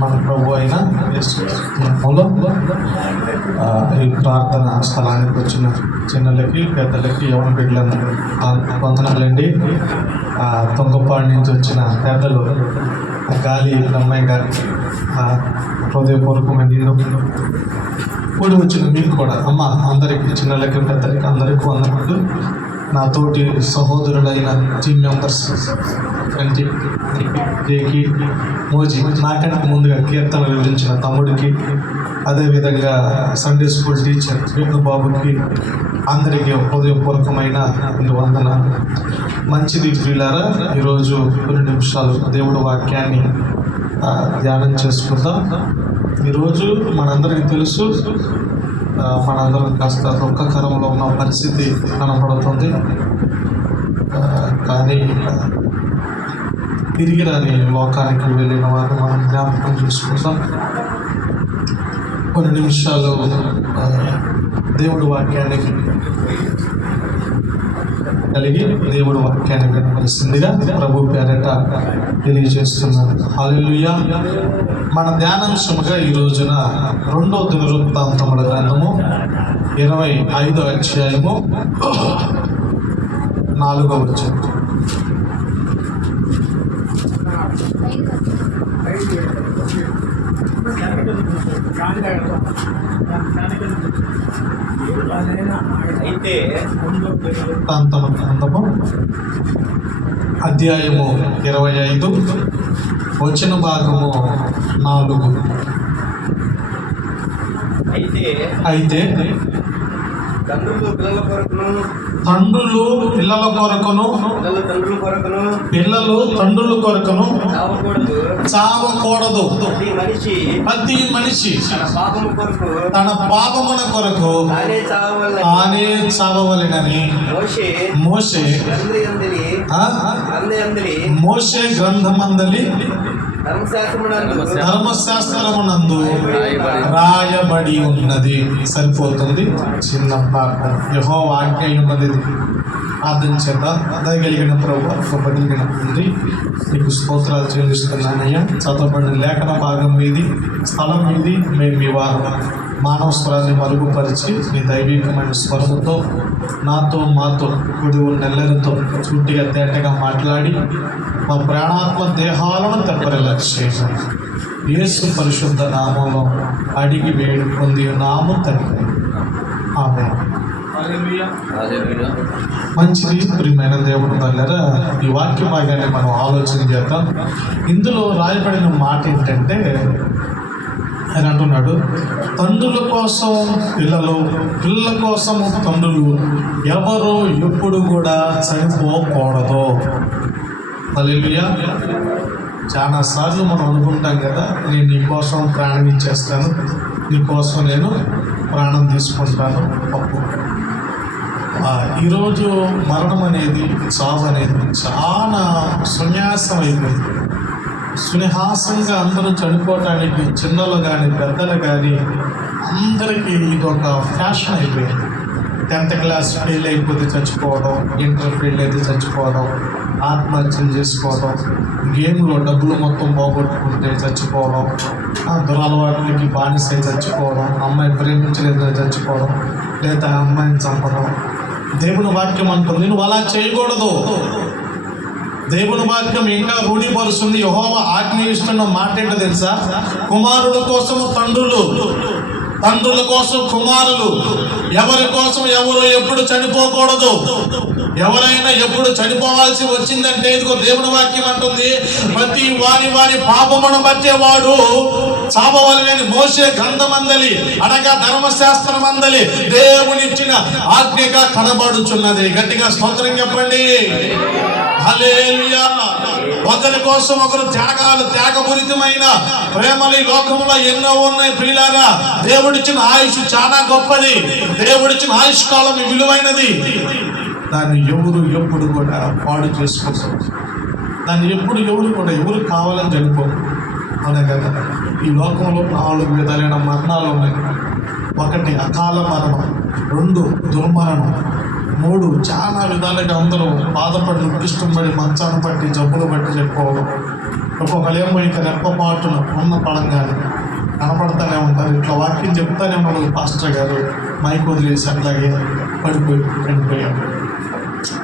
మన ప్రభు అయిన యేసులో ఈ ప్రార్థన స్థలానికి వచ్చిన చిన్నలకి పెద్దలకి యవన బిడ్డలందరూ వందనాలండి. తొంగపాడు నుంచి వచ్చిన పెద్దలు గాలి అమ్మాయి గారికి హృదయపూర్వకమైన కూడి వచ్చిన మీకు కూడా అమ్మ అందరికీ చిన్నలకి పెద్దలకి అందరికీ వందనాలు. నా తోటి సహోదరుడైన టీమ్ మెంబర్స్ జేకి మోజీ, నాకంటే ముందుగా కీర్తన వివరించిన తమ్ముడికి, అదేవిధంగా సండే స్కూల్ టీచర్ బాబుకి అందరికీ హృదయపూర్వకమైన వందన. మంచిది ప్రియులారా, ఈరోజు కొన్ని నిమిషాలు దేవుడి వాక్యాన్ని ధ్యానం చేసుకుందాం. ఈరోజు మనందరికీ తెలుసు, మనందరం కాస్త దుఃఖకరంలో ఉన్న పరిస్థితి కనపడుతుంది. కానీ తిరిగి రాని లోకానికి వెళ్ళిన వారు మనం జ్ఞాపకం చేసుకుంటాం. కొన్ని నిమిషాలు దేవుడి వాక్యాన్ని కలిగి దేవుడి వాక్యాన్ని వినవలసిందిగా ప్రభు పేరట తెలియజేస్తున్నాను. హల్లెలూయా. మన ధ్యానాంశముగా ఈ రోజున 2వ దినవృత్తాంతముల గ్రంథము 25వ అధ్యాయము 4వ వచనం. అయితే గ్రంథము అధ్యాయము 25 వచన భాగము 4. అయితే తండ్రులు పిల్లల కొరకును పిల్లలు తండ్రుల కొరకును చావకూడదు. ప్రతి మనిషి తన పాపమున కొరకు తానే చావవలెనని మోషే గ్రంథమందలి ధర్మశాస్త్రమునందు రాయబడి ఉన్నది. సరిపోతుంది. చిన్న ప్రార్థన. యెహోవా ఆజ్ఞ ఉన్నది ప్రార్థన చేద్దాం. దయగలిగిన ప్రభు, కృపగలిగిన తండ్రి, నీకు స్తోత్రాలు చెల్లిస్తున్నానయ్యా. చదవబడిన లేఖన భాగం మీది, స్థలం మీది. మేము మీ వారు మానవ స్వరాన్ని మరుగుపరిచి మీ దైవికమైన స్వరముతో నాతో మాతో కుడి నెల్లరితో చుట్టిగా తేటగా మాట్లాడి మా ప్రాణాత్మ దేహాలను తెప్పరేలా చేశాను. యేసు పరిశుద్ధ నామంలో అడిగి వేడుకుంది నామం తండ్రి, ఆమేన్. మంచిది ప్రియమైన దేవుడు వల్లరా, ఈ వాక్య భాగాన్ని మనం ఆలోచన చేద్దాం. ఇందులో రాయబడిన మాట ఏంటంటే, ఆయన అంటున్నాడు, తండ్రుల కోసం పిల్లలు, పిల్లల కోసం తండ్రులు ఎవరు ఎప్పుడు కూడా చనిపోకూడదు. హల్లెలూయా. చాలాసార్లు మనం అనుకుంటాం కదా, నేను నీ కోసం ప్రాణం ఇచ్చేస్తాను, నీ కోసం నేను ప్రాణం తీసుకుంటాను. తప్పు. ఈరోజు మరణం అనేది, చావు అనేది చాలా సున్యాసం అయిపోయింది. సునిహాసంగా అందరూ చనిపోవటానికి చిన్నలు కానీ పెద్దలు కానీ అందరికీ ఇది ఒక ఫ్యాషన్ అయిపోయింది. 10th క్లాస్ ఫెయిల్ అయిపోతే చచ్చిపోవడం, ఇంటర్ ఫెయిల్ అయితే చచ్చిపోవడం, ఆత్మహత్యలు చేసుకోవడం, గేమ్లో డబ్బులు మొత్తం పోగొట్టుకుంటే చచ్చిపోవడం, దురలవాట్లకి బానిసై చచ్చిపోవడం, అమ్మాయి ప్రేమించలేదని చచ్చిపోవడం, లేదా అమ్మాయిని చంపడం. దేవుని వాక్యం అంటుంది నువ్వు అలా చేయకూడదు. దేవుని వాక్యం ఇంకా రూఢిపరుస్తుంది. యెహోవా ఆజ్ఞ ఇస్తున్న మాట ఏంటో తెలుసా? కుమారుల కోసం తండ్రులు, తండ్రుల కోసం కుమారులు. ఎవరి కోసం ఎవరు ఎప్పుడు చనిపోకూడదు. ఎవరైనా ఎప్పుడు చనిపోవాల్సి వచ్చిందంటే ఇదిగో దేవుని వాక్యం అంటుంది, ప్రతి వారి పాపమును బట్టేవాడు చావవలెనని మోషే గ్రంథమందలి అనగా ధర్మశాస్త్రమందలి దేవునిచ్చిన ఆజ్ఞగా కనబడుచున్నది. గట్టిగా స్తోత్రం చెప్పండి. హల్లెలూయా. ఒకరి కోసం ఒకరు త్యాగాలు, త్యాగపూరితమైన ప్రేమలు ఈ లోకంలో ఎన్నో ఉన్నాయి ప్రియులారా. దేవుడిచ్చిన ఆయుష్ చాలా గొప్పది. దేవుడిచ్చిన ఆయుష్ కాలం విలువైనది. దాన్ని ఎవరు ఎప్పుడు కూడా పాడు చేసుకోవచ్చు. దాన్ని ఎప్పుడు ఎవరు కావాలని చనిపోరు. అవునా కదా? ఈ లోకంలో 4 విధాలైన మరణాలు ఉన్నాయి. 1 అకాల మరణం, 2 దుర్మరణం, 3 చాలా విధాలుగా అందరూ బాధపడి, ఇష్టం పడి, మంచాన్ని పట్టి, జబ్బులు పట్టి చనిపోవడం, ఒక్కొక్కరు ఏమో ఇక రెప్పపాటున ఉన్న పడంగానే కనపడతానే ఉంటారు. ఇట్లా వాక్యం చెప్తానే ఉన్నారు పాస్టర్ గారు, మైక్ వదిలేసి అట్లాగే పడిపోయి చనిపోయాడు.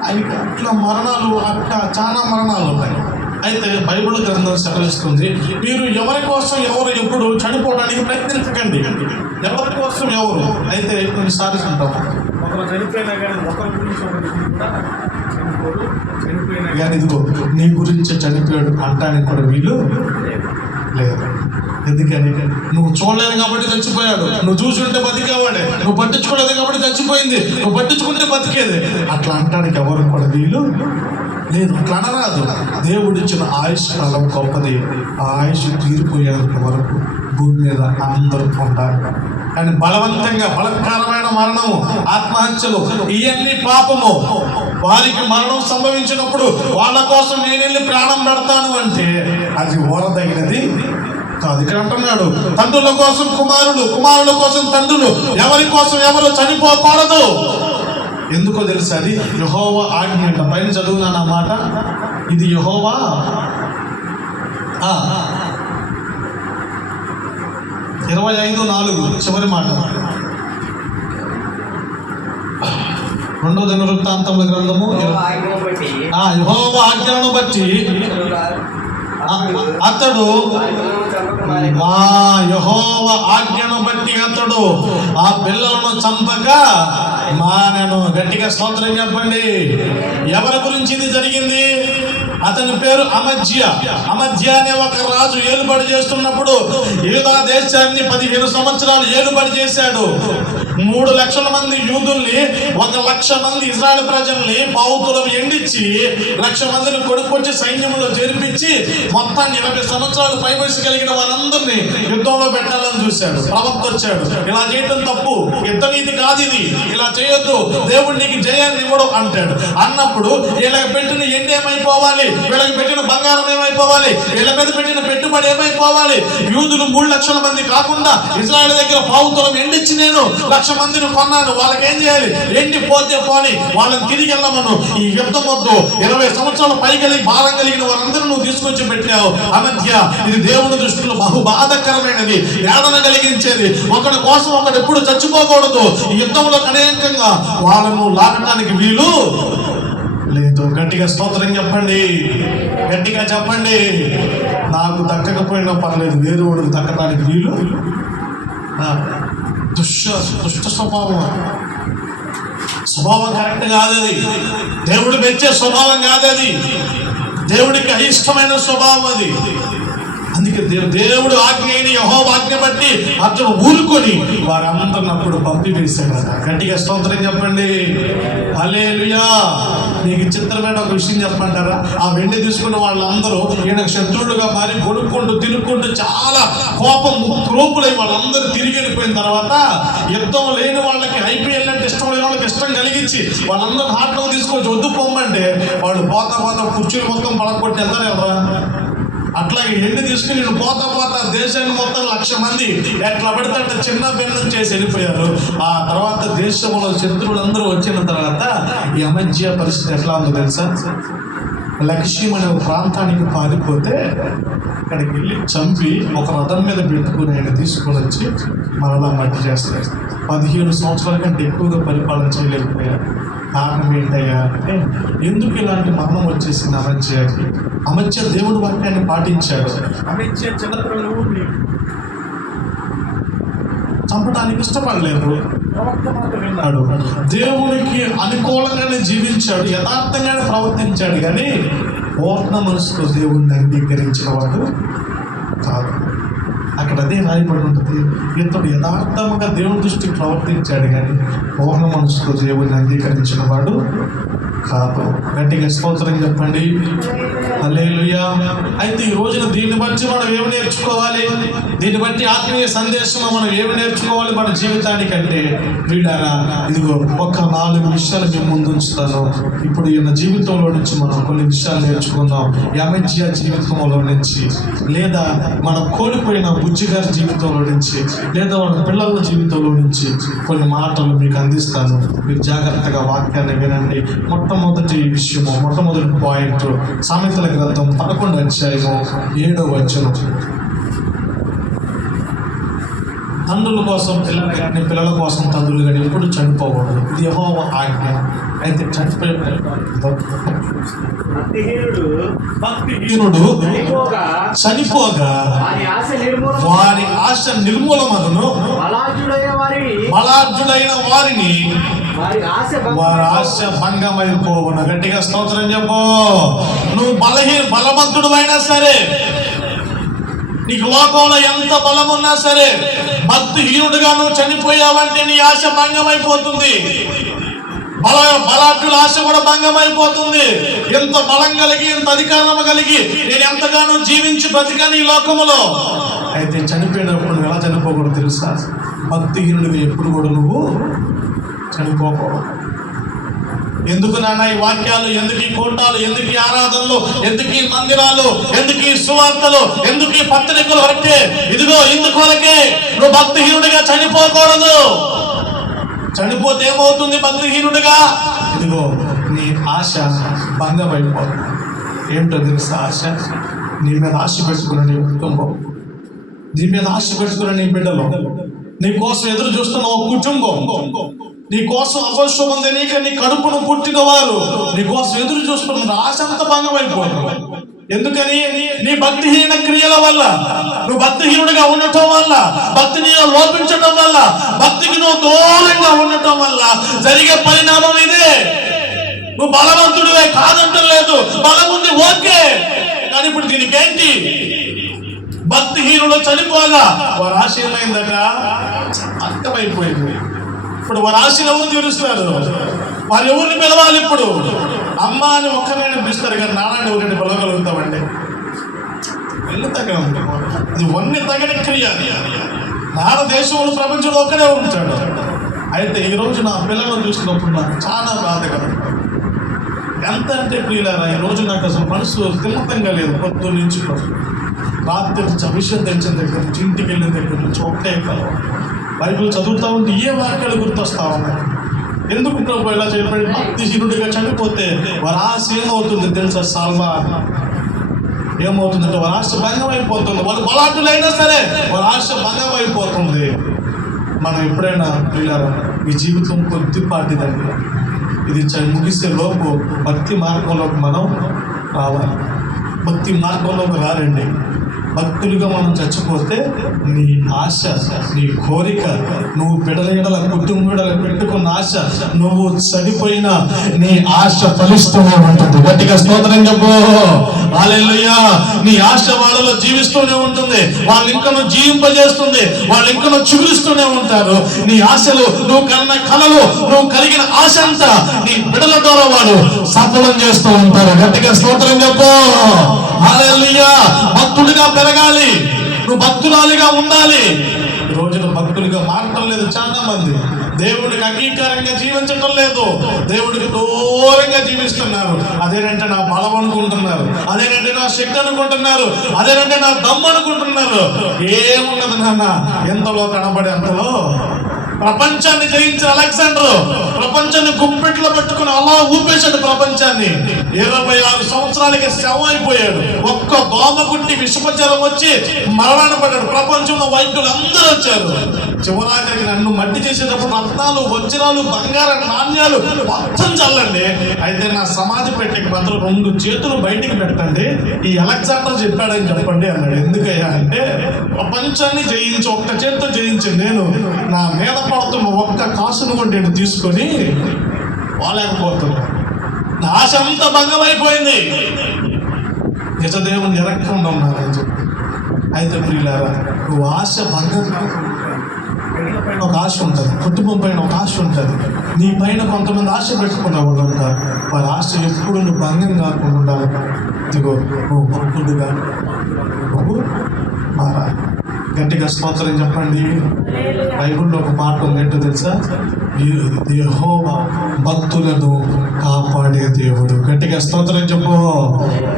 అయితే అట్లా మరణాలు అట్లా చాలా మరణాలు ఉన్నాయి. అయితే బైబిల్ గ్రంథం సెలవిస్తుంది, మీరు ఎవరి కోసం ఎవరు ఎప్పుడు చనిపోవడానికి ప్రయత్నించకండి. ఎవరి కోసం ఎవరు అయితే కొన్నిసార్లు అంటాము ఒకరు చనిపోయినా కానీ ఒకరి గురించి ఒకరి కూడా చనిపోరు. చనిపోయినా కానీ ఇదిగో నీ గురించి చనిపోయాడు అంటానికి కూడా వీలు లేదు. ఎందుకని నువ్వు చూడలేదు కాబట్టి చచ్చిపోయాడు, నువ్వు చూసి ఉంటే బతికేవాడే, నువ్వు పట్టించుకోలేదు కాబట్టి చచ్చిపోయింది, నువ్వు పట్టించుకుంటే బతికేది. అట్లా అంటానికి ఎవరు కూడా వీలు లేదు. అట్లా అనరాదు. దేవుడిచ్చిన ఆయుష్ కాలం గొప్పది. ఆ ఆయుష్ తీరిపోయేంత వరకు భూమి మీద అందరూ ఉంటారు. కానీ బలవంతంగా బలత్కారమైన మరణము, ఆత్మహత్యలు ఇవన్నీ పాపము. వారికి మరణం సంభవించినప్పుడు వాళ్ళ కోసం నేను వెళ్ళి ప్రాణం పెడతాను అంటే అది ఓరదగినది కాదు. ఇక్కడ అంటున్నాడు, తండ్రుల కోసం కుమారులు, కుమారుల కోసం తండ్రులు, ఎవరి కోసం ఎవరు చనిపోకూడదు. ఎందుకో తెలుసా? అది యెహోవా ఆజ్ఞ అంట. పైన చదువునాను ఆ మాట. ఇది యెహోవా 25:4 చివరి మాట. 2వ దినవృత్తాంతముల గ్రంథము యెహోవా ఆజ్ఞలను బట్టి అతడు యెహోవా ఆజ్ఞను బట్టి అతడు ఆ పిల్లలను చంపక మానెను. గట్టిగా స్తోత్రం చెప్పండి. ఎవరి గురించి ఇది జరిగింది? అతని పేరు అమజ్య. అమజ్య అనే ఒక రాజు ఏలుబడి చేస్తున్నప్పుడు యూదా దేశాన్ని 15 సంవత్సరాలు ఏలుబడి చేశాడు. 3 లక్షల మంది యూదుల్ని, 1 లక్ష మంది ఇజ్రాయెల్ ప్రజల్ని పౌతులను ఎండిచ్చి 1,00,000 మందిని కొడుకొచ్చి సైన్యంలో చేర్పించి మొత్తాన్ని 20 సంవత్సరాలు పై వయసు కలిగిన వారందరినీ యుద్ధంలో పెట్టాలని చూశాడు. ప్రవక్త వచ్చాడు, ఇలా చేయటం తప్పు, యుద్ధనీతి కాదు ఇది, ఇలా చేయొద్దు, దేవుడు నీకు జయాన్ని ఇవ్వడు అంటాడు. అన్నప్పుడు వీళ్ళకి పెట్టిన ఎండి ఏమైపోవాలి, వీళ్ళకి పెట్టిన బంగారం ఏమైపోవాలి, వీళ్ళ మీద పెట్టిన పెట్టుబడి ఏమైపోవాలి? యూదులు 3 లక్షల మంది కాకుండా ఇజ్రాయెల్ దగ్గర పౌతులను ఎండిచ్చి నేను 1,00,000 మందిని కొన్నాను, వాళ్ళకి ఏం చేయాలి? ఎండి పోతే పోని, వాళ్ళని తిరిగి వెళ్ళమను. ఈ యుద్ధం వద్దు, 20 సంవత్సరాలు పై కలిగి భారం కలిగిన వారందరూ నువ్వు తీసుకొచ్చి పెట్టావు. అమధ్య ఇది దేవుని దృష్టిలో బహు బాధకరమైనది, వేదన కలిగించేది. ఒకటి కోసం ఒకటి ఎప్పుడు చచ్చిపోకూడదు. ఈ యుద్ధంలో అనేకంగా వాళ్ళను లాగడానికి వీలు లేదు. గట్టిగా స్తోత్రం చెప్పండి, గట్టిగా చెప్పండి. నాకు దక్కకపోయినా పర్లేదు, వేరే వాడికి దక్కడానికి వీలు. దుష్ట స్వభావం కరెక్ట్ కాదు. అది దేవుడు మెచ్చే స్వభావం కాదు. అది దేవుడికి అయిష్టమైన స్వభావం అది. అందుకే దేవుడు ఆజ్ఞని యెహోవా ఆజ్ఞ బట్టి అతను ఊరుకొని వారందరిని అప్పుడు పంపివేశాడు. గట్టిగా స్తోత్రం చెప్పండి, హల్లెలూయా. నీకు చిత్రమైన ఒక విషయం చెప్పంటారా? ఆ వెండి తీసుకున్న వాళ్ళందరూ ఈయనకు శత్రువులుగా మారి కొనుక్కుంటూ తినుక్కుంటూ చాలా కోపం క్రోపులై వాళ్ళందరూ తిరిగి వెళ్ళిపోయిన తర్వాత యుద్ధం లేని వాళ్ళకి ఐపీఎల్ అంటే ఇష్టం లేని వాళ్ళకి ఇష్టం కలిగించి వాళ్ళందరూ హాట్లో తీసుకొచ్చి వద్దు పొమ్మంటే వాళ్ళు పోతా కుర్చీలు మొత్తం పడగొట్టి వెళ్తారు ఎవరా? అట్లాగే ఎండి తీసుకుని నేను పోతా దేశాన్ని మొత్తం 1,00,000 మంది ఎట్లా పడితే అట్లా చిన్న భిన్నం చేసి వెళ్ళిపోయారు. ఆ తర్వాత దేశంలో శత్రువులందరూ వచ్చిన తర్వాత ఈ అమజ్య పరిస్థితి ఎట్లా ఉందో తెలుసా? లక్ష్యం అనే ఒక ప్రాంతానికి పారిపోతే అక్కడికి వెళ్ళి చంపి ఒక రథం మీద పెట్టుకుని ఆయన తీసుకొని వచ్చి మరలా మట్టి చేస్తారు. 15 సంవత్సరాల కంటే ఎక్కువగా పరిపాలన చేయలేకపోయారు. కారణం ఏంటయ్యా అంటే, ఎందుకు ఇలాంటి మరణం వచ్చేసింది అమజ్యకి? అమజ్య దేవుడి వాక్యాన్ని పాటించాడు. అమజ్య చిన్నపిల్లలు చంపడానికి ఇష్టపడలేదు, విన్నాడు. దేవునికి అనుకూలంగానే జీవించాడు, యథార్థంగానే ప్రవర్తించాడు. కానీ పూర్ణ మనసుతో దేవుడిని అంగీకరించిన వాడు కాదు. అక్కడ అదే రాయబడి ఉంటుంది, ఇతడు యథార్థంగా దేవుని దృష్టికి ప్రవర్తించాడు కానీ పూర్ణ మనసుతో దేవుడిని అంగీకరించిన వాడు కాదు. గట్టిగా స్తోత్రం చెప్పండి, హల్లెలూయా. అయితే ఈ రోజున దీన్ని బట్టి మనం ఏమి నేర్చుకోవాలి? దీన్ని బట్టి ఆత్మీయ సందేశంలో మనం ఏమి నేర్చుకోవాలి మన జీవితానికంటే? వీడారా, ఇదిగో ఒక 4 విషయాలు మేము ముందు ఉంచుతాను. ఇప్పుడు ఈయన జీవితంలో నుంచి మనం కొన్ని విషయాలు నేర్చుకుందాం. అమజ్య జీవితంలో నుంచి, లేదా మనం కోల్పోయిన బుజ్జి గారి జీవితంలో నుంచి, లేదా వాళ్ళ పిల్లల జీవితంలో నుంచి కొన్ని మాటలు మీకు అందిస్తాను. మీరు జాగ్రత్తగా వాక్యాన్ని వినండి. మొట్టమొదటి మొట్టమొదటి విషయము, మొట్టమొదటి పాయింట్ సామెతల గ్రంథం 11 తండ్రుల కోసం పిల్లలు కానీ పిల్లల కోసం తండ్రులు కానీ ఎప్పుడు చనిపోకూడదు. ఇది యెహోవా ఆజ్ఞ. అయితే భక్తిహీనుడు చనిపోగా వారి ఆశ నిర్మూలమగును, బలాఢ్యుడైన వారిని వారి ఆశ భంగమైపోవును. గట్టిగా స్తోత్రం చెప్పు. నువ్వు బలవంతుడు అయినా సరే, నీకు లోకంలో ఎంత బలం ఉన్నా సరే, భక్తిహీనుడిగా నువ్వు చనిపోయావంటే నీ ఆశ భంగమైపోతుంది. బలాఢ్యుల ఆశ కూడా భంగమైపోతుంది. ఎంత బలం కలిగి, ఎంత అధికారం కలిగి నేను ఎంతగానో జీవించి బ్రతికాను ఈ లోకములో. అయితే చనిపోయినప్పుడు నువ్వు ఎలా చనిపోకూడదు తెలుసా? భక్తిహీనుడిగా ఎప్పుడు కూడా నువ్వు చనిపోకూడదు. ఎందుకు నాన్న ఈ వాక్యాలు, ఎందుకు ఈ కూటాలు, ఎందుకు ఈ ఆరాధనలు, ఎందుకు ఈ మందిరాలు, ఎందుకు ఈ సువార్తలు, ఎందుకు ఈ పత్రికలు అంటే ఇదిగో ఇందుకొరకే. నువ్వు భక్తిహీనుడిగా చనిపోకూడదు. చనిపోతే ఏమవుతుంది భక్తిహీనుడిగా? ఇదిగో నీ ఆశ భంగమైపోతుంది. ఏంటో తెలుసా ఆశ? నీ మీద ఆశ పెట్టుకున్న నీ కుటుంబం, నీ మీద ఆశ పెట్టుకున్న నీ బిడ్డలు, నీ కోసం ఎదురు చూస్తున్న ఒక కుటుంబం, నీ కోసం అపశుభం తెలియక నీ కడుపును పుట్టిన వారు నీ కోసం ఎదురు చూస్తున్న ఆశ అంతా భంగమైపోతుంది. ఎందుకని? నీ భక్తిహీన క్రియల వల్ల, నువ్వు భక్తిహీనుడిగా ఉండటం వల్ల, భక్తిని లోపించడం వల్ల, భక్తికి నువ్వు దూరంగా ఉండటం వల్ల జరిగే పరిణామం ఇదే. నువ్వు బలవంతుడివే కాదంటం లేదు, బలం ఉంది ఓకే, కానీ ఇప్పుడు దీనికేంటి? భక్తిహీనుడు చనిపోగా వారి ఆశ ఏమైందట? అర్థమైపోయింది. ఇప్పుడు వారి ఆశలు ఎవరు తీరుస్తారు? వారు ఎవరిని పిలవాలి? ఇప్పుడు అమ్మ అని ఒక్కరైనా పిలుస్తారు కానీ నాన్నని ఎవరిని పిలవగలుగుతామండి? వెళ్ళి తగ్గ ఇది వన్ని తగని క్రియ. నాన్న దేశంలో ప్రపంచంలో ఒక్కడే ఉంటాడు. అయితే ఈరోజు నా పిల్లలను చూసినప్పుడు నాకు చాలా బాధగా, ఎంత అంటే ప్రియులారా, ఈరోజు నాకు అసలు మనసు తిమ్మతంగా లేదు. పొద్దున్న నుంచి రాత్రి నుంచి విషయం తెలిసిన దగ్గర నుంచి, ఇంటికి వెళ్ళిన దగ్గర నుంచి ఒకటే కాలం బైబిల్ చదువుతూ ఉంటే ఏ వాక్యాలు గుర్తొస్తా ఉన్నాయి. ఎందుకు ప్రభు ఇలా చెప్పండి? భక్తిహీనుడిగా చనిపోతే వారి ఆశ ఏమవుతుంది తెలుసా? సాల్వా ఏమవుతుందంటే వారి ఆశ భంగమైపోతుంది. వాళ్ళు బలాఢ్యులైనా సరే వారి ఆశ భంగమైపోతుంది. మనం ఎప్పుడైనా ప్రియులారా, ఈ జీవితం కొద్దిపాటిదండి. ఇది ముగిసే లోపు భక్తి మార్గంలోకి మనం రావాలి. భక్తి మార్గంలోకి రారండి. భక్తులుగా మనం చచ్చిపోతే నీ ఆశ, నీ కోరిక, నువ్వు బిడల కుటుంబ పెట్టుకున్న ఆశ, నువ్వు చనిపోయినా నీ ఆశ ఫలిస్తూనే ఉంటుంది. గట్టిగా స్తోత్రం చెప్పు. హల్లెలూయా. నీ ఆశ వాళ్ళలో జీవిస్తూనే ఉంటుంది. వాళ్ళు ఇంకా నువ్వు జీవింపజేస్తుంది. వాళ్ళు ఇంకా నువ్వు చిగురిస్తూనే ఉంటారు. నీ ఆశలు, నువ్వు కన్న కలలు, నువ్వు కలిగిన ఆశ అంతా నీ బిడల ద్వారా వాళ్ళు సఫలం చేస్తూ ఉంటారు. గట్టిగా స్తోత్రం చెప్పు. హల్లెలూయా. భక్తుడిగా పెరగాలి, నువ్వు భక్తురాలిగా ఉండాలి. ఈ రోజున భక్తులుగా మారటం లేదు చాలా మంది. దేవుడికి అంగీకారంగా జీవించటం లేదు, దేవుడికి దూరంగా జీవిస్తున్నారు. అదేనంటే నా బలం అనుకుంటున్నారు, అదేనంటే నా శక్తి అనుకుంటున్నారు, అదేనంటే నా దమ్ము అనుకుంటున్నారు. ఏమున్నది నాన్న? ఎంతలో కనబడే అంతలో. ప్రపంచాన్ని జయించిన అలెగ్జాండర్ ప్రపంచాన్ని గుప్పెట్లో పెట్టుకుని అలా ఊపేశాడు ప్రపంచాన్ని. 26 సంవత్సరాలకి శవం అయిపోయాడు. ఒక్క దోమ కుట్టి విషపజ్వరం వచ్చి మరణాన పడ్డాడు. ప్రపంచంలో వైద్యులు అందరూ వచ్చారు. చివరాఖరికి నన్ను మట్టి చేసేటప్పుడు రత్నాలు, వజ్రాలు, బంగారం, నాణ్యాలు మొత్తం చల్లండి, అయితే నా సమాధి పెట్టేకి మాత్రం 2 చేతులు బయటికి పెట్టండి, ఈ అలెగ్జాండర్ చెప్పాడని చెప్పండి అన్నాడు. ఎందుకయ్యా అంటే, ప్రపంచాన్ని జయించి ఒక్క చేతితో జయించి నేను నా మీద పడుతున్న ఒక్క కాసును కూడా నేను తీసుకొని పోలేకపోతున్నా. నా ఆశ అంతా భంగమైపోయింది. నిజదేవుని నిరక్కంగా ఉన్నారని చెప్పి. అయితే ప్రియులారా, నువ్వు ఆశ భంగం, ఒక ఆశ ఉంటుంది, కుటుంబం పైన ఒక ఆశ ఉంటుంది, నీ పైన కొంతమంది ఆశ పెట్టుకున్న వాళ్ళు ఉంటారు. వారి ఆశ ఎప్పుడు నువ్వు భంగం కాకుండా ఉండాలి. ఇదిగో నువ్వు భక్తుడుగా నువ్వు మారాలి. గట్టిగా స్తోత్రం చెప్పండి. బైబిల్లో ఒక పాట ఉంది, ఏంటో తెలుసా? యెహోవా భక్తులను కాపాడే దేవుడు. గట్టిగా స్తోత్రం చెప్పు.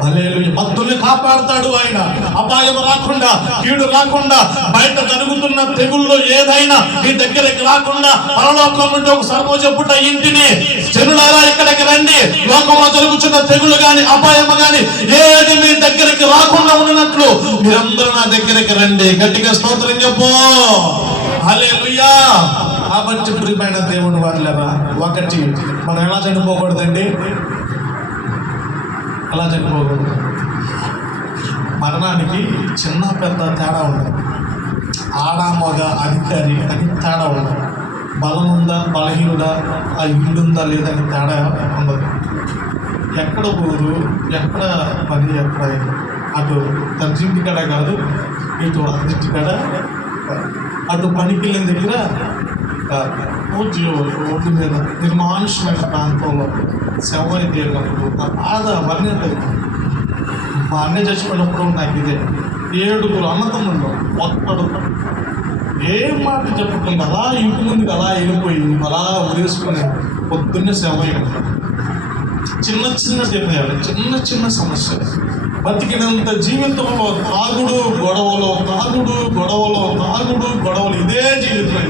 హల్లెలూయా. భక్తుల్ని కాపాడుతాడు ఆయన. అపాయం రాకుండా, కీడు రాకుండా, బయట జరుగుతున్న తెగుల్లో ఏదైనా మీ దగ్గరికి రాకుండా, పరలోకం నుండి ఒక సర్వ చెప్పుట ఇంటిని జనులారా ఇక్కడికి రండి, లోకంలో జరుగుతున్న తెగులు గాని అపాయము గాని ఏది మీ దగ్గరికి రాకుండా ఉన్నట్లు మీరందరూ నా దగ్గరికి రండి. గట్టిగా స్తోత్రం చెప్పు. హల్లెలూయా. కాబట్టి ప్రియమైన దేవుని వాళ్ళరా, ఒకటి మనం ఎలా చనిపోకూడదండి? ఎలా చనిపోకూడదు? మరణానికి చిన్న పెద్ద తేడా ఉండదు. ఆడ మగ అధికారి అని తేడా ఉండదు. బలం ఉందా బలహీనుడా, ఆ ఇల్లుందా లేదని తేడా ఉండదు. ఎక్కడ ఊరు, ఎక్కడ పని, ఎక్కడ అటు తగ్గింటి కడ కాదు, ఇటు అన్నింటి కడ, అటు పనికి వెళ్ళిన దగ్గర రోడ్డు మీద నిర్మానుషమైన ప్రాంతంలో శవ తీరినప్పుడు నా బాధ వర్ణించదు. మా అన్నయ్య చచ్చిపోయినప్పుడు నాకు ఇదే 7 అన్నదమ్ముళ్ళు ఒక్కడు ఏం మాట చెప్పుకుంది అలా ఇంటి ముందుకు అలా వెళ్ళిపోయి అలా ఉరేసుకుని పొద్దున్నే శవ చిన్న చిన్న నిర్ణయాలు, చిన్న చిన్న సమస్యలు. బతికినంత జీవితంలో తాగుడు గొడవలు, తాగుడు గొడవలు, తాగుడు గొడవలు, ఇదే జీవితం.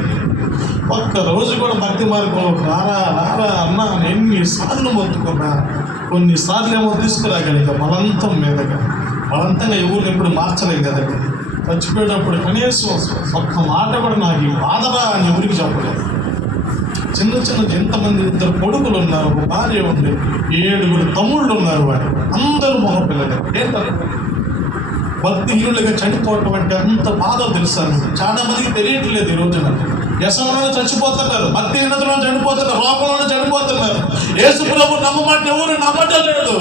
ఒక్కరోజు కూడా భక్తి మార్గంలో రారా రారా అన్నా ఎన్నిసార్లు మొత్తుకున్నా, కొన్నిసార్లు ఏమో తీసుకురాగలిగా బలంతం మీదగా. బలంతంగా ఎవరు ఎప్పుడు మార్చలేదు కదండి. చచ్చిపోయేటప్పుడు కనీసం ఒక్క మాట కూడా నాకు ఈ బాధరా అని ఎవరికి చెప్పలేదు. చిన్న చిన్న ఎంతమంది 2 కొడుకులు ఉన్నారు, ఒక భార్య ఉంది, 7 తమ్ముళ్ళు ఉన్నారు. వాడు అందరూ మగపిల్లలు. ఏంటంటే భక్తిహీనులుగా చనిపోవటం అంటే అంత బాధ తెలుసా? చాలా మందికి తెలియట్లేదు. ఈ రోజున వ్యసనంలో చచ్చిపోతున్నారు, భక్తిహీనతలో చనిపోతున్నారు, రోగంలో చనిపోతున్నారు. యేసు ప్రభు నమ్మమంటే ఎవరు నమ్మటం లేదు.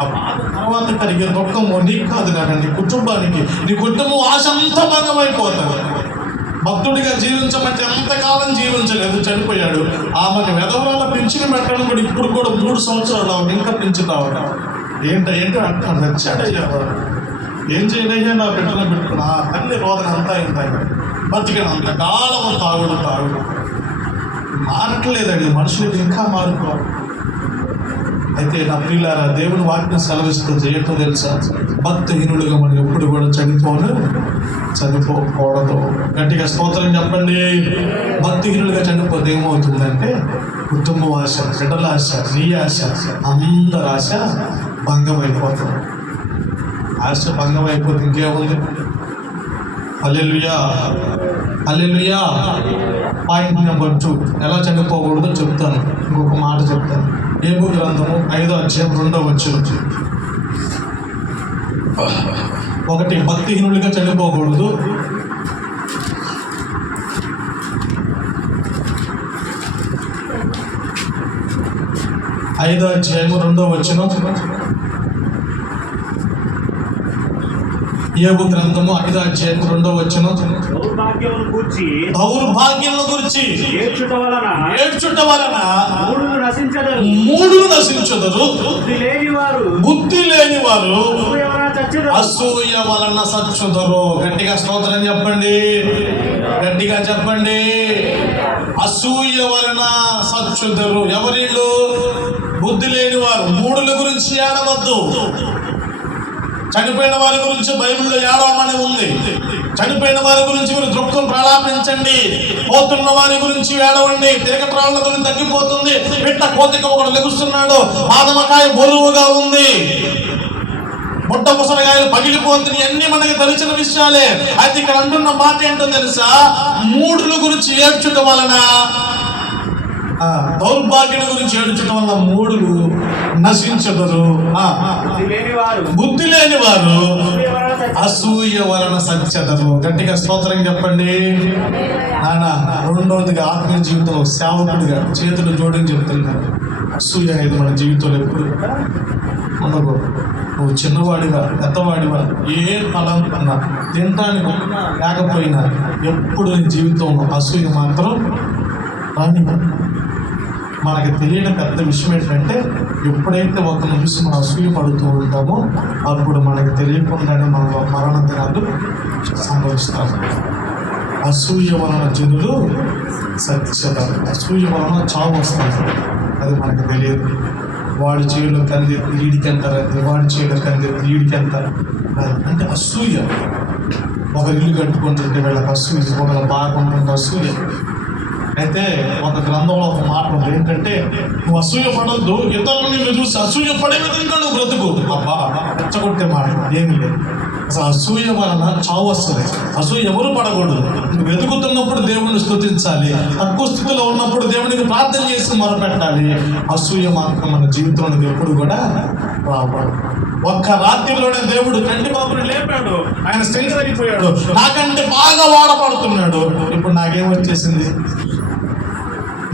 ఆ బాధ తర్వాత కలిగే దుఃఖము నీకు కాదు కాదండి, కుటుంబానికి. నీ కుటుంబం ఆశ అంతా భంగమైపోతుంది. భక్తుడిగా జీవించమంటే ఎంతకాలం జీవించలేదు, చనిపోయాడు. ఆమెకు వెధవరాల పింఛను పెట్టడం కూడా ఇప్పుడు కూడా 3 సంవత్సరాలు ఇంకా పింఛను రావడం. ఏంటంటే అంటాడు, నచ్చాడయ్యా, ఏం చేయడయ్యా, నా బిడ్డను పెట్టుకున్నా తల్లి రోదన అంతా ఇంత బతికినంత కాలం తాగుడు మారట్లేదండి. మనుషులకు ఇంకా మారుకోవాలి. అయితే నా ప్రియులారా, దేవుని వాక్యం సెలవిస్తుంది. ఏంటో తెలుసా? భక్తిహీనులుగా మనం ఎప్పుడు కూడా చనిపోకూడదు. గట్టిగా స్తోత్రం చెప్పండి. భక్తిహీనులుగా చనిపోతే ఏమవుతుందంటే కుటుంబ ఆశ, బిడ్డల ఆశ, నీ ఆశ, అందరి ఆశ భంగమైపోతుంది. ఆశ భంగమైపోతే ఇంకేముంది? హల్లెలూయా, హల్లెలూయా. పాయింట్ నెంబర్ 2 ఎలా చనిపోకూడదో చెప్తాను. ఇంకొక మాట చెప్తాను. యోబు గ్రంథము 5వ అధ్యాయం 2వ వచనం. 1 భక్తిహీనులుగా చనిపోకూడదు. 5వ అధ్యాయం 2వ వచనం. యోబు గ్రంథము 5వ అధ్యాయం 2వ వచనం. దౌర్భాగ్యమును గురించి ఏడ్చుట వలన మూడు నశించెదరు. బుద్ధి లేని వారు అసూయ వలన చచ్చుదరు. గట్టిగా స్తోత్రం చెప్పండి, గట్టిగా చెప్పండి. అసూయ వలన చచ్చుదరు. ఎవరిళ్ళు? బుద్ధి లేని వారు. 3 గురించి ఏడవద్దు. చనిపోయిన వారి గురించి బైబిల్లో ఏడవమని ఉంది. చనిపోయిన వారి గురించి మీరు దుఃఖం ప్రలాపించండి. పోతున్న వారి గురించి ఏడవండి. తిరగట్రాళ్ళతో తగ్గిపోతుంది. పిట్ట కోతిక ఒకడు లెగుస్తున్నాడు, ఆదమకాయ బరువుగా ఉంది, బుట్ట ముసలకాయలు పగిలిపోతుంది. అన్ని మనకి తెలిసిన విషయాలే. అయితే ఇక్కడ అంటున్న మాట ఏంటో తెలుసా? 3 గురించి ఏడ్చుట వలన, దౌర్భాగ్యం గురించి ఏడ్చడం వల్ల 3 నశించదరు. బుద్ధి లేని వారు అసూయ వలన సత్యదరు. గట్టిగా స్తోత్రం చెప్పండి. నాన్న, 2వదిగా ఆత్మీయ జీవితంలో సేవకుడిగా చేతులు జోడించి చెప్తున్నాను, అసూయ అనేది మన జీవితంలో ఎప్పుడు ఉండకూడదు. నువ్వు చిన్నవాడివా పెద్దవాడివా ఏ ఫలం అన్నా తినడానికి లేకపోయినా ఎప్పుడు నీ జీవితంలో అసూయ మాత్రం రాని. మనకి తెలియని పెద్ద విషయం ఏంటంటే, ఎప్పుడైతే ఒక నిమిషం మనం అసూయ పడుతూ ఉంటామో అప్పుడు మనకి తెలియకుండానే మనం మరణ దినాలు సంభవిస్తాము. అసూయ వలన జనులు సత్యత. అసూయ వలన చావు వస్తుంది, అది మనకు తెలియదు. వాడి చేయడం కందెత్తి వీడికి అంటారు, వాడి చేయడం కందెత్తి వీడికి అంటారు. అంటే అసూయ. ఒక ఇల్లు కట్టుకుంటుంటే వీళ్ళకి అసూయ, ఒకళ్ళ బాగుంటుంది అసూయ. అయితే ఒక గ్రంథంలో ఒక మాట ఉంది, ఏంటంటే నువ్వు అసూయ పడద్దు, ఇతరులు నిన్ను చూసి అసూయ పడే విధంగా నువ్వు బ్రతుకు. అబ్బా రెచ్చగొట్టే మాట ఏమి లేదు. అసలు అసూయ వలన చావు వస్తుంది. అసూయ ఎవరు పడకూడదు. నువ్వు వెతుకుతున్నప్పుడు దేవుడిని స్తుతించాలి, తక్కువ స్థితిలో ఉన్నప్పుడు దేవునికి ప్రార్థన చేసి మొరపెట్టాలి. అసూయ మాత్రం మన జీవితంలో ఎప్పుడు కూడా రాకూడదు. ఒక్క రాత్రిలోనే దేవుడు కంటి బాబుని లేపాడు, ఆయన స్ట్రెంగ్త్ అయిపోయాడు, నాకంటే బాగా వాడపడుతున్నాడు. ఇప్పుడు నాకేమొచ్చేసింది?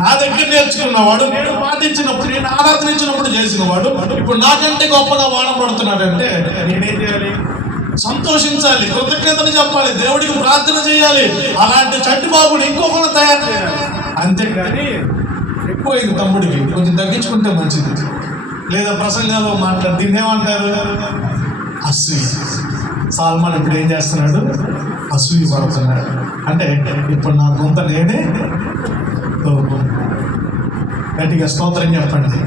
నా దగ్గర నేర్చుకున్నవాడు, నేను పాటించినప్పుడు, నేను ఆరాధనించినప్పుడు చేసినవాడు ఇప్పుడు నాకంటే గొప్పగా వాడపడుతున్నాడంటే నేనేం చేయాలి? సంతోషించాలి, కృతజ్ఞతలు చెప్పాలి, దేవుడికి ప్రార్థన చేయాలి. అలాంటి చట్టి బాబుని ఇంకొకరు తయారు చేయాలి. అంతేగాని ఎక్కువైంది తమ్ముడికి కొంచెం తగ్గించుకుంటే మంచిది. లేదా ప్రసంగాల్లో మాట్లాడి దీన్ని ఏమంటారు? అసూయ. సాల్మాన్ ఇప్పుడు ఏం చేస్తున్నాడు? అసూయ పడుతున్నాడు. అంటే ఇప్పుడు నా గొంత నేనే గట్టిగా స్తోత్రం చెప్పండి.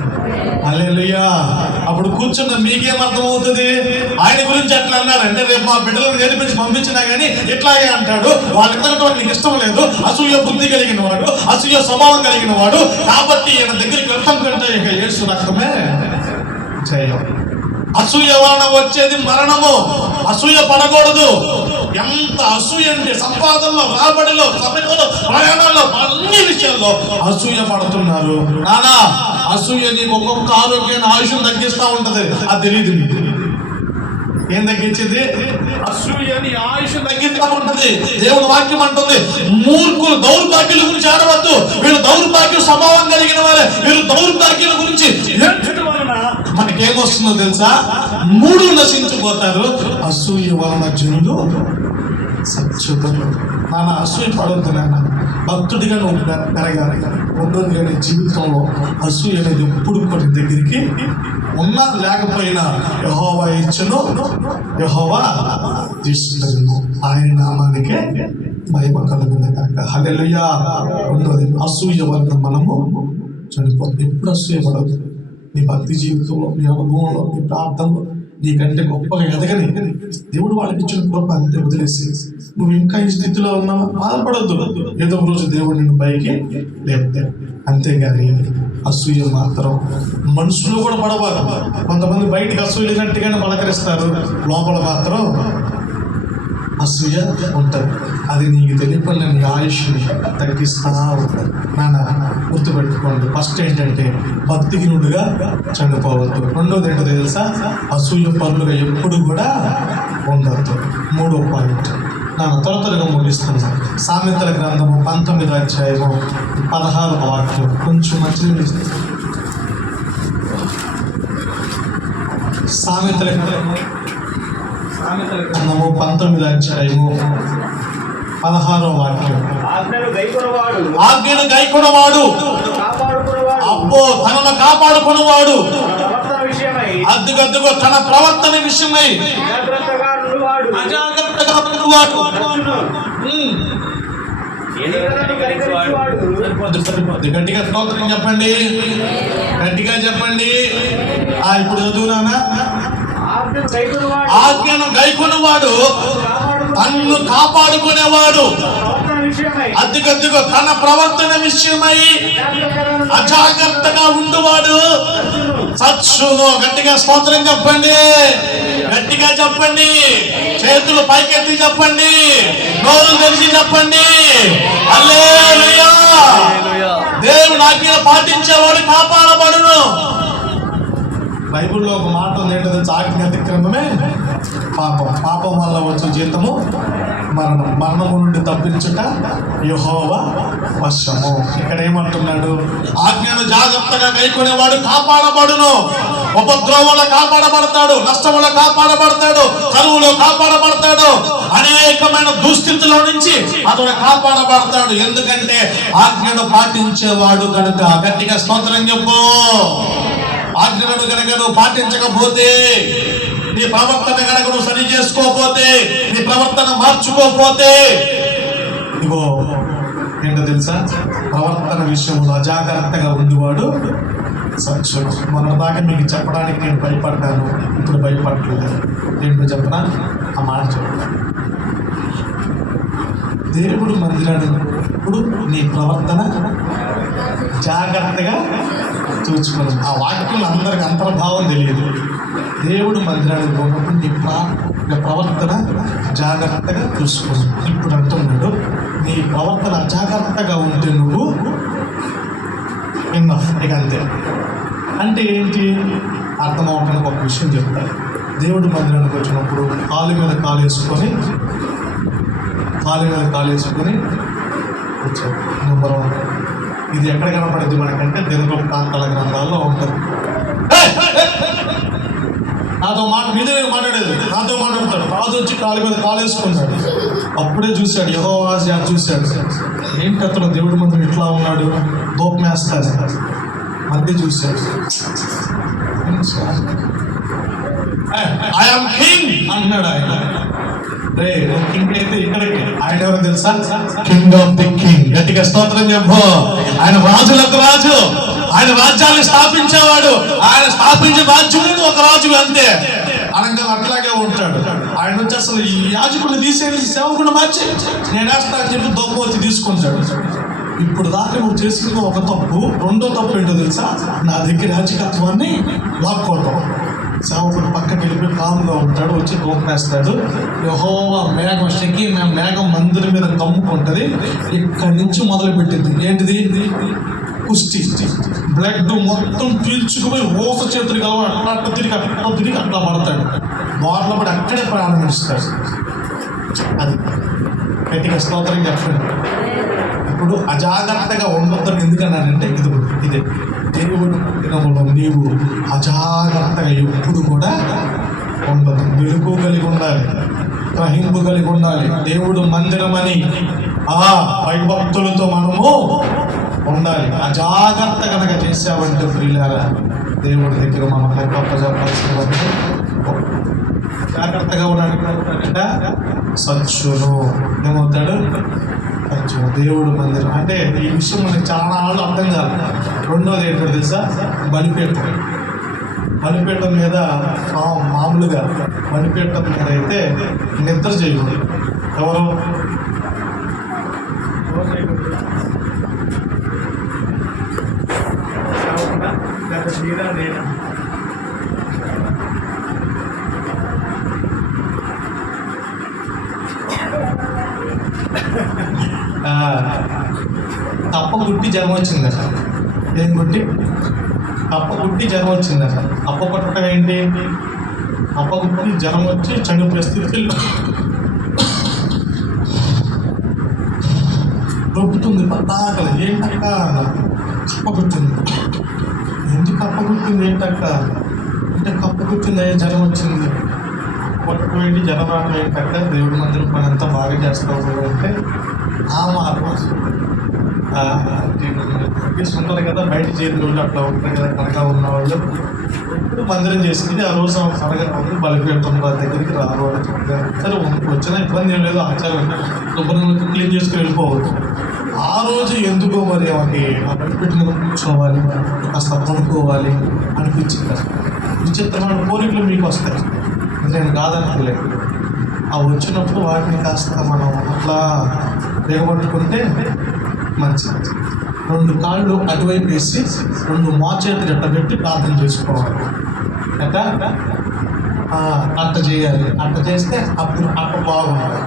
హల్లెలూయా. అప్పుడు కూర్చున్న మీకేం అర్థమవుతుంది? ఆయన గురించి ఎట్లా అన్నారంటే, రేపు మా బిడ్డలను నేర్పించి పంపించినా కానీ ఇట్లాగే అంటాడు, వాళ్ళందరితో నీకు ఇష్టం లేదు, అసూయ బుద్ధి కలిగిన వాడు, అసూయ స్వభావం కలిగిన వాడు, కాబట్టి ఈయన దగ్గరికి వెళ్తాం కంటే ఇక యేసు రక్తమే చేయం. అసూయ వలన వచ్చేది మరణము. అసూయ పడకూడదు. ఎంత అసూయ అంటే సంపాదనలో, రాబడిలో, సమయంలో, ప్రయాణాల్లో, అన్ని విషయాల్లో అసూయ పడుతున్నారు. నానా అసూయ నీకు ఒక్కొక్క ఆరోగ్యాన్ని ఆయుషం తగ్గిస్తూ ఉంటది, అది తెలియదు నీకు. ఏం తగ్గించింది? అసూయని ఆయుష్ తగ్గిస్తూ ఉంటది. దేవుని వాక్యం అంటుంది, మూర్ఖులు దౌర్భాగ్యుల గురించి ఆడవద్దు, వీళ్ళు దౌర్భాగ్య స్వభావం కలిగిన వారే, వీళ్ళు దౌర్భాగ్యుల గురించి మనకేమొస్తుందో తెలుసా? మూడు నశించిపోతారు. అసూయ వలన జనులు సత్యుతులు. నాన్న అసూయ పడొద్దు నాన్న, భక్తుడిగా నువ్వు పెరగాలి. ఉంటుంది కానీ జీవితంలో అసూయ అనేది ఎప్పుడు కొన్ని దగ్గరికి ఉన్నా లేకపోయినా యెహోవా ఇచ్చును, యెహోవా తీసుకును, ఆయన నామానికే మహిమ కలుగును గాక. హల్లెలూయా. ఉన్నది అసూయ వలన మనము చనిపోతాం. ఎప్పుడు అసూయ పడదు. నీ భక్తి జీవితంలో, నీ అనుభవంలో, నీ ప్రార్థనలో నీకంటే గొప్పగా ఎదగని దేవుడు వాళ్ళకి ఇచ్చిన కృప అంతే వదిలేసి నువ్వు ఇంకా ఈ స్థితిలో ఉన్నావా? బాధపడద్దు. ఏదో రోజు దేవుడు నిన్ను పైకి లేపుతే. అంతేగాని అసూయ మాత్రం మనుషులు కూడా పడవాలి. కొంతమంది బయటికి అసూయ లేనట్టుగానే పలకరిస్తారు, లోపల మాత్రం అసూయ ఉంటుంది. అది నీకు తెలియకుండా నీ ఆయుష్ని తగ్గిస్తా ఉంటుంది. నాన్న గుర్తుపెట్టుకోండి. ఫస్ట్ ఏంటంటే భక్తిహీనుడుగా చనిపోవద్దు. రెండోది ఏంటో తెలుసా? అసూయ పరులుగా ఎప్పుడు కూడా ఉండద్దు. మూడో పాయింట్ నాన్న త్వరగా ముగిస్తున్నాను. సామెతల గ్రంథము 19వ అధ్యాయము 16వ వాక్యం. కొంచెం మంచిది. సామెతల గ్రంథము 19వ అధ్యాయము 16వ వాక్యం. ఆజ్ఞను గైకొనవాడు, అబ్బో తనను కాపాడుకున్నవాడు, అద్దుగద్దుగో తన ప్రవర్తన విషయమై అజాగ్రత్తగా ఉన్నవాడు. గట్టిగా స్తోత్రం చెప్పండి, గట్టిగా చెప్పండి. ఇప్పుడు చదువునానా? ఆజ్ఞను గైకొనవాడు, తన్ను కాపాడుకునేవాడు, అద్దుగద్దుగో తన ప్రవర్తన విషయమై అజాగ్రత్తగా ఉండువాడు చచ్చును. గట్టిగా స్తోత్రం చెప్పండి, గట్టిగా చెప్పండి, చేతులు పైకెత్తి చెప్పండి, నోరు తెరిచి చెప్పండి. హల్లెలూయా. దేవుడు ఆజ్ఞ పాటించేవాడు కాపాడబడును. బైబిల్లో ఒక మాట ఉంది, ఏంటో తెలుసు? ఆజ్ఞ అతిక్రమమే పాపం, పాపం వల్ల వచ్చే జీతము మరణం, మరణము నుండి తప్పించుట యెహోవా వశము. ఇక్కడ ఏమంటున్నాడు? ఆజ్ఞను జాగ్రత్తగా గైకొనేవాడు కాపాడబడును. ఉపద్రవంలో కాపాడబడతాడు, నష్టంలో కాపాడబడతాడు, కరువులో కాపాడబడతాడు, అనేకమైన దుస్థితిలో నుంచి అతడు కాపాడబడతాడు. ఎందుకంటే ఆజ్ఞను పాటించేవాడు కనుక. గట్టిగా స్తోత్రం చెప్పు. ఆజ్ఞలను కనుక నువ్వు పాటించకపోతే, నీ ప్రవర్తన కనుక నువ్వు సరి చేసుకోకపోతే, నీ ప్రవర్తన మార్చుకోకపోతే ఇదిగో ఏంటో తెలుసా, ప్రవర్తన విషయంలో అజాగ్రత్తగా ఉండేవాడు సత్యుడు. మొన్న దాకా మీకు చెప్పడానికి నేను భయపడ్డాను, ఇప్పుడు భయపడలేదు. ఏంటో చెప్పనా, ఆ మాట చెప్తాను. దేవుడు మందిరాడు ఇప్పుడు నీ ప్రవర్తన జాగ్రత్తగా చూసుకుని, ఆ వాక్యంలో అందరికి అంతర్భావం తెలియదు. దేవుడు మందిరానికి పోయినప్పుడు నీ ప్రవర్తన జాగ్రత్తగా చూసుకుని. ఇప్పుడు అంటున్నాడు, నీ ప్రవర్తన అజాగ్రత్తగా ఉంటే నువ్వు ఎన్నఫ్, ఇక అంతే. అంటే ఏంటి అర్థం అవడానికి ఒక విషయం చెప్తాను. దేవుడు మందిరానికి వచ్చినప్పుడు కాలు మీద కాలు వేసుకొని వచ్చాడు. నెంబర్ 1. ఇది ఎక్కడ కనపడుద్ది మనకంటే దినగొప్ప ప్రాంతాల గ్రంథాల్లో ఉంటుంది. నాతో మాట్లాడేది, నాతో మాట్లాడతాడు. రాజు వచ్చి కాలు మీద కాలు వేసుకున్నాడు. అప్పుడే చూశాడు, యెహోవా చూశాడు, ఏంటి అతను దేవుడి మందిరం ఇట్లా ఉన్నాడు, దూపం వేస్తాడు. మధ్య చూశాడు, ఐ యామ్ కింగ్ అన్నాడు. ఆయన రే కింగ్ అయితే ఇక్కడికి, ఆయన ఎవరో తెలుసా, కింగ్ ఆఫ్ ది కింగ్. గట్టిగా స్తోత్రం చెప్పు. ఆయన రాజులకు రాజు, ఆయన రాజ్యాన్ని స్థాపించేవాడు, ఆయన స్థాపించిన రాజ్యం ఒక రాజు అంతే. అనగా అట్లాగే ఉంటాడు. ఆయన వచ్చి అసలు ఈ యాజకుడిని తీసేది సేవకుని మార్చి నేను వేస్తా అని చెప్పి దొంగ వచ్చి తీసుకుంటాడు. ఇప్పుడు దాకా నువ్వు చేసిన ఒక తప్పు. రెండో తప్పు ఏంటో తెలుసా, నా దగ్గర యాజకత్వాన్ని లాక్కోవటం. సేవకుడు పక్కకి వెళ్ళిపోయి కాముగా ఉంటాడు, వచ్చి దూపేస్తాడు. యెహోవా మేఘం మేఘం మందిరం మీద కమ్ముకుంటుంది. ఇక్కడి నుంచి మొదలు పెట్టింది ఏంటిది, కుస్తీ. బ్లడ్ మొత్తం పీల్చుకుపోయి ఓస చేతులు అట్లా తిరిగి అట్లా పడతాడు. వాటిలో పడి అక్కడే ప్రారంభిస్తాడు. అది గట్టిగా స్తోత్రం చెప్పండి. ఇప్పుడు అజాగ్రత్తగా ఉండొద్దని ఎందుకన్నానంటే ఇదే దేవుడు దినములో నీవు అజాగ్రత్తగా ఎప్పుడు కూడా ఉండదు. వెలుగు కలిగి ఉండాలి, గ్రహింపు కలిగి ఉండాలి. దేవుడు మందిరం అని భయభక్తులతో మనము ఉండాలి. అజాగ్రత్త కనుక చేసావంటే ప్రియులారా, దేవుడి దగ్గర మనం గొప్ప చెప్పాల్సిన జాగ్రత్తగా ఉన్నాడు. సత్యుడు ఏమవుతాడు, సత్యుడు. దేవుడు మందిరం అంటే ఈ విషయం మనకి చాలా వాళ్ళు అర్థం కాదు. రెండోది ఏంటో తెలుసా, బలిపీఠం మీద మామూలుగా బలిపీఠం మీద అయితే నిద్ర చేయకూడదు. ఎవరు తప్ప గుట్టి జ్వరం వచ్చిందట. ఏం గుట్టి? అప్ప గుట్టి జ్వరం వచ్చిందట. అప్ప కొట్టడం ఏంటి, అప్ప గుట్టి జ్వరం వచ్చి చనిపోయే స్థితికి దొబ్బుతుంది పద్దాకలు. ఏంటక్క కప్ప గుట్టింది. ఎందుకు కప్ప గుట్టింది ఏంటక్క అంటే, కప్ప గుట్టింది జ్వరం వచ్చింది. కొట్టడం ఏంటి, జ్వరం రావడం ఏంటక్క, దేవుడి మందిరం పని అంతా బాగా చేస్తావు అంటే ఆ మార్పు ఉంటారు కదా, బయట చేతులు అట్లా ఉంటారు కదా, కనక ఉన్నవాళ్ళు ఎప్పుడు మందిరం చేసుకుని ఆ రోజు కనగా బలిపీఠం దగ్గరికి రారు అని చెప్పారు. సరే వచ్చినా ఇబ్బంది ఏం లేదు, ఆచారం శుభ్రంగా క్లీన్ చేసుకుని వెళ్ళిపోవచ్చు. ఆ రోజు ఎందుకో మరి వాళ్ళకి ఆ బలిపీఠం మీద కూర్చోవాలి, కాస్త పడుకోవాలి అనిపించింది. విచిత్రమైన కోరికలు మీకు వస్తాయి, నేను కాదనుకోలేదు. ఆ వచ్చినప్పుడు వాటిని కాస్త మనం అట్లా దిగబట్టుకుంటే మంచిది. 2 కాళ్ళు అటువైపు వేసి 2 మోచేతులు ఎట్ట పెట్టి ప్రార్థన చేసుకోవాలి. అట్ట చేయాలి. అట్ట చేస్తే అప్పుడు అట్ట బాగుంటుంది.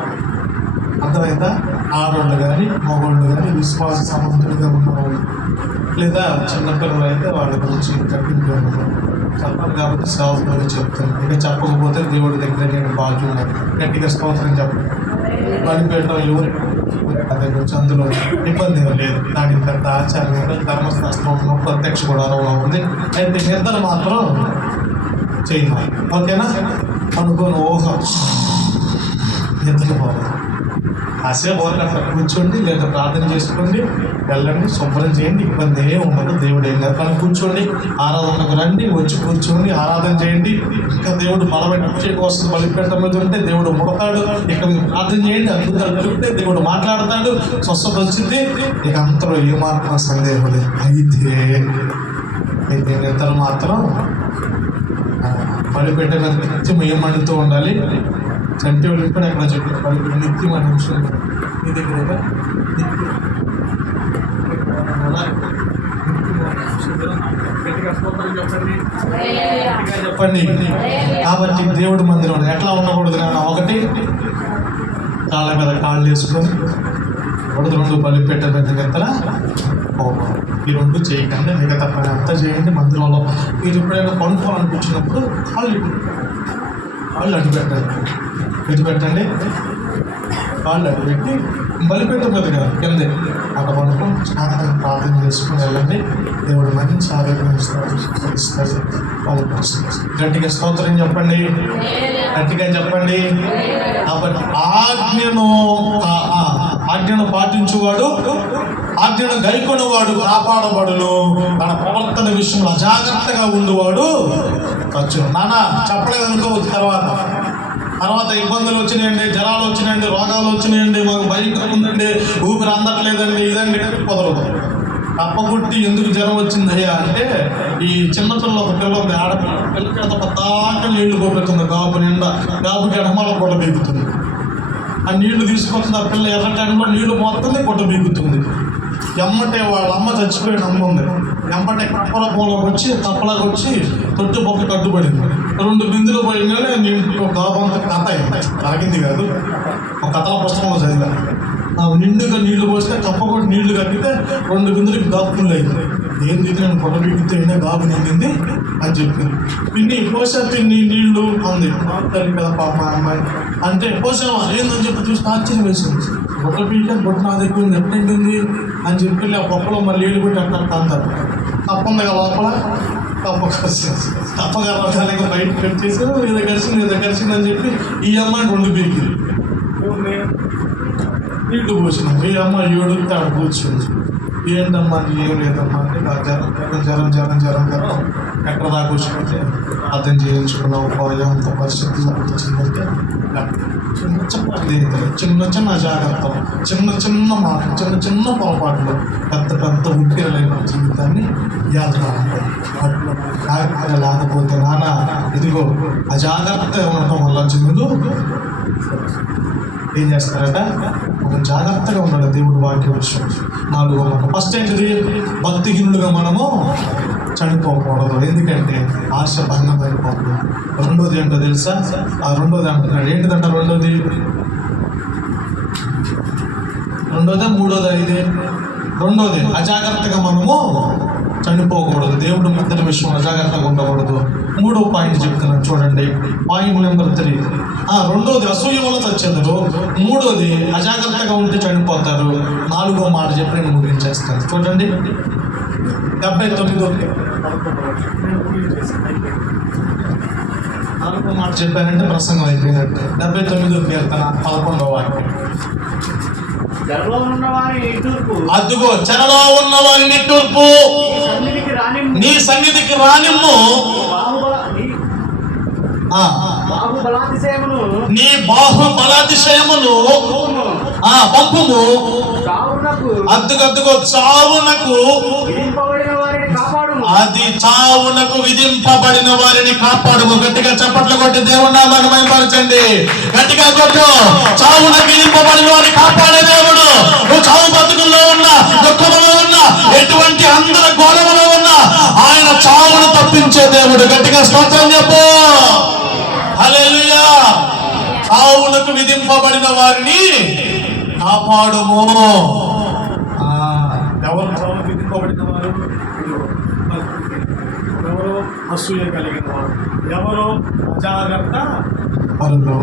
అర్థమైందా? ఆడవాళ్ళు కానీ మగవాళ్ళు కానీ విశ్వాస సమర్థులుగా ఉన్నవాళ్ళు లేదా చిన్నపిల్లలు అయితే వాళ్ళ గురించి కఠినంగా ఉన్నారు. చెప్పాలి కాబట్టి సేవకులు చెప్తాను. ఇక చెప్పకపోతే దేవుడి దగ్గర నేను బాధ్యులు గట్టిగా స్తోత్రం చెప్పండి. బలిపీఠం ఎవరి దగ్గర వచ్చి అందులో ఇబ్బంది ఏం లేదు. దానికి పెద్ద ఆచారం లేదు. ధర్మశాస్త్రంలో ప్రత్యక్ష గుడారంలో ఉంది. అయితే నిద్ర మాత్రం చేయాలి. ఓకేనా? అనుకోని ఊహ నిద్రపోవాలి. కాసేపు అట్లా కూర్చోండి, లేదా ప్రార్థన చేసుకోండి, వెళ్ళండి, శుభ్రం చేయండి, ఇబ్బంది ఏమి ఉండదు. దేవుడు ఏం కాదు, కూర్చోండి, ఆరాధనకు రండి, వచ్చి కూర్చోండి, ఆరాధన చేయండి. ఇంకా దేవుడు బలమైన వస్తుంది, బలిపీఠం మీద ఉంటే దేవుడు ముడతాడు. ఇక్కడ మీరు ప్రార్థన చేయండి, అద్భుతాలు జరిగితే దేవుడు మాట్లాడతాడు, స్వస్థత వచ్చింది. ఇక అంతలో ఏమాత్రం సందేహం లేదు. అయితే నిద్ర మాత్రం బలిపీఠ మీద నిత్యం ఏమండుతూ ఉండాలి. చంటి వాళ్ళు ఇప్పుడు ఎక్కడ చెప్పారు, బలిపీఠ నిత్యం అనే విషయం మీ దగ్గర చెప్పండి. కాబట్టి దేవుడి మందిరం ఎట్లా ఉండకూడదు నాన్న? ఒకటి, కాళ్ళ మీద కాళ్ళు వేసుకొని, ఒకటి, రెండు బలిపీఠ మీద ఎత్తల ఈ రెండు చేయకండి, మిగతా పని అంతా చేయండి. మందిరంలో మీరు ఎప్పుడైనా కొనుక్కోవాలనిపించినప్పుడు కాళ్ళు అడ్డు పెట్టండి, ఎటు పెట్టండి, కాళ్ళు అడ్డు పెట్టి బలిపీఠ మీద కదా కిందే అక్కడ పడుకొని ప్రార్థన చేసుకుని వెళ్ళండి. దేవుడు మంచి ఆరోగ్యం ఇస్తాడు. గట్టిగా స్తోత్రం చెప్పండి, గట్టిగా చెప్పండి. కాబట్టి ఆజ్ఞను పాటించువాడు, ఆజ్ఞను గైకొనేవాడు కాపాడబడును. తన ప్రవర్తన విషయంలో అజాగ్రత్తగా ఉండేవాడు ఖర్చు. నాన్న చెప్పలేదు అనుకోవచ్చు, తర్వాత ఇబ్బందులు వచ్చినాయండి, జ్వరాలు వచ్చినాయండి, రోగాలు వచ్చినాయండి, మాకు భయం ఉందండి, ఊపిరి అందట్లేదండి, ఇదండి కుదరదు. తప్పకుట్టి ఎందుకు జ్వరం వచ్చిందయ్యా అంటే, ఈ చిన్నపిల్ల ఒక పిల్ల ఉంది, ఆడపిల్ల పతాక నీళ్లు పోపెడుతుంది, గాబు నిండా, గాబుకి ఎడమల కొట్ట బీగుతుంది. ఆ నీళ్లు తీసుకొస్తుంది, ఆ పిల్ల ఎర్ర టైంలో నీళ్లు పోతుంది, కొట్ట బీగుతుంది. ఎమ్మటే వాళ్ళ అమ్మ చచ్చిపోయిన అమ్మ ఉంది, ఎమ్మటే కప్పల పొలంలోకి వచ్చి తప్పలాగా వచ్చి తొట్టు పక్క కట్టుబడింది. 2 బిందులు పోయినానే నీళ్ళు గాబంత కథ అయింది, తాగింది కాదు, ఒక కథల పుస్తకంలో చదివా. నిండుగా నీళ్లు పోస్తే కప్ప కూడా నీళ్లు కట్టితే 2 బిందులకి గాపులు అయింది. ఏంది నేను పొట్ట బీగితే గాబు నిండింది అని చెప్పింది. పిన్ని పోసా పిన్ని నీళ్లు అంది. తల్లి కదా పాప అమ్మాయి అంటే పోసామా ఏందని చెప్పి చూసి ఆశ్చర్యం వేసింది. పొట్ట బీట పొట్ట నా దగ్గర ఉంది, ఎట్టింది అని చెప్పి ఆ పప్పులో మళ్ళీ నీళ్ళు కొట్టి అట్లా అంటారు. తప్పంది కదా లోపల, తప్పగా బయట పెట్టేసి ఏదో కలిసిందని చెప్పి ఈ అమ్మాయి 2 బీకింది. నీళ్లు పోసినాం, ఈ అమ్మాయి 7 ఆడ కూర్చుంది. ఏంటమ్మా ఏం లేదమ్మా అంటే జ్వరం ఎక్కడ దాకా వచ్చిందంటే అర్థం చేయించుకున్నావు పోయాం, అంత పరిస్థితుల్లో వచ్చిందంటే చిన్న జాగ్రత్తలు, చిన్న మాటలు, చిన్న పొరపాట్లు పెద్ద ఉక్కిరలైన జీవితాన్ని యాదగా లేకపోతే నాన్న ఇదిగో అజాగ్రత్తగా ఉండటం వల్ల జనులు ఏం చేస్తారట, ఒక జాగ్రత్తగా ఉండాలి దేవుడు వాక్య విషయం. 4వ మాట ఫస్ట్ ఏంటిది, భక్తిహీనులుగా మనము చనిపోకూడదు, ఎందుకంటే ఆశ భంగం అయిపోతుంది. 2వది ఏంటో తెలుసా? ఆ 2వది అంటున్నాడు ఏంటిదంట, 2వది 3వదా ఇదే 2వది అజాగ్రత్తగా మనము చనిపోకూడదు, దేవుడు ఇద్దరి విషయం అజాగ్రత్తగా ఉండకూడదు. 3వ పాయింట్ చెప్తున్నాను చూడండి, పాయింట్ నెంబర్ 3. 2వది అసూయ వల్ల చచ్చేదరు, 3వది అజాగ్రత్తగా ఉంటే చనిపోతారు. 4వ మాట చెప్పి నేను ముగించేస్తాను చూడండి. 79వ మాట చెప్పానంటే ప్రసంగం అయిపోయినట్టు. 79వ కీర్తన 11వ వాక్యం. అదుగో చెరలో ఉన్న వారి నిట్టూర్పు నీ సన్నిధికి రానిమ్ము, నీ బాహుబలాతిశయమును పంపుము. అద్దుగద్దుగో చావునకు, అది చావునకు విధింపబడిన వారిని కాపాడుము. గట్టిగా చప్పట్లు కొట్టి దేవుని నామాన్ని మహిమపరచండి. గట్టిగా కొట్టు. చావునకు విధింపబడిన వారిని కాపాడే దేవుడు. నువ్వు చావు బతుకుల్లో ఉన్నా, దుఃఖంలో ఉన్నా, ఎటువంటి అందరి గోళములో ఉన్నా ఆయన చావును తప్పించే దేవుడు. గట్టిగా స్తోత్రం చెప్పు. హల్లెలూయా. చావునకు విధింపబడిన వారిని కాపాడుము. ఎవరు చావునకు విధింపబడిన వారు? ఎవరో అసూయ కలిగిన వారు, ఎవరో అజాగ్రత్త పరులు.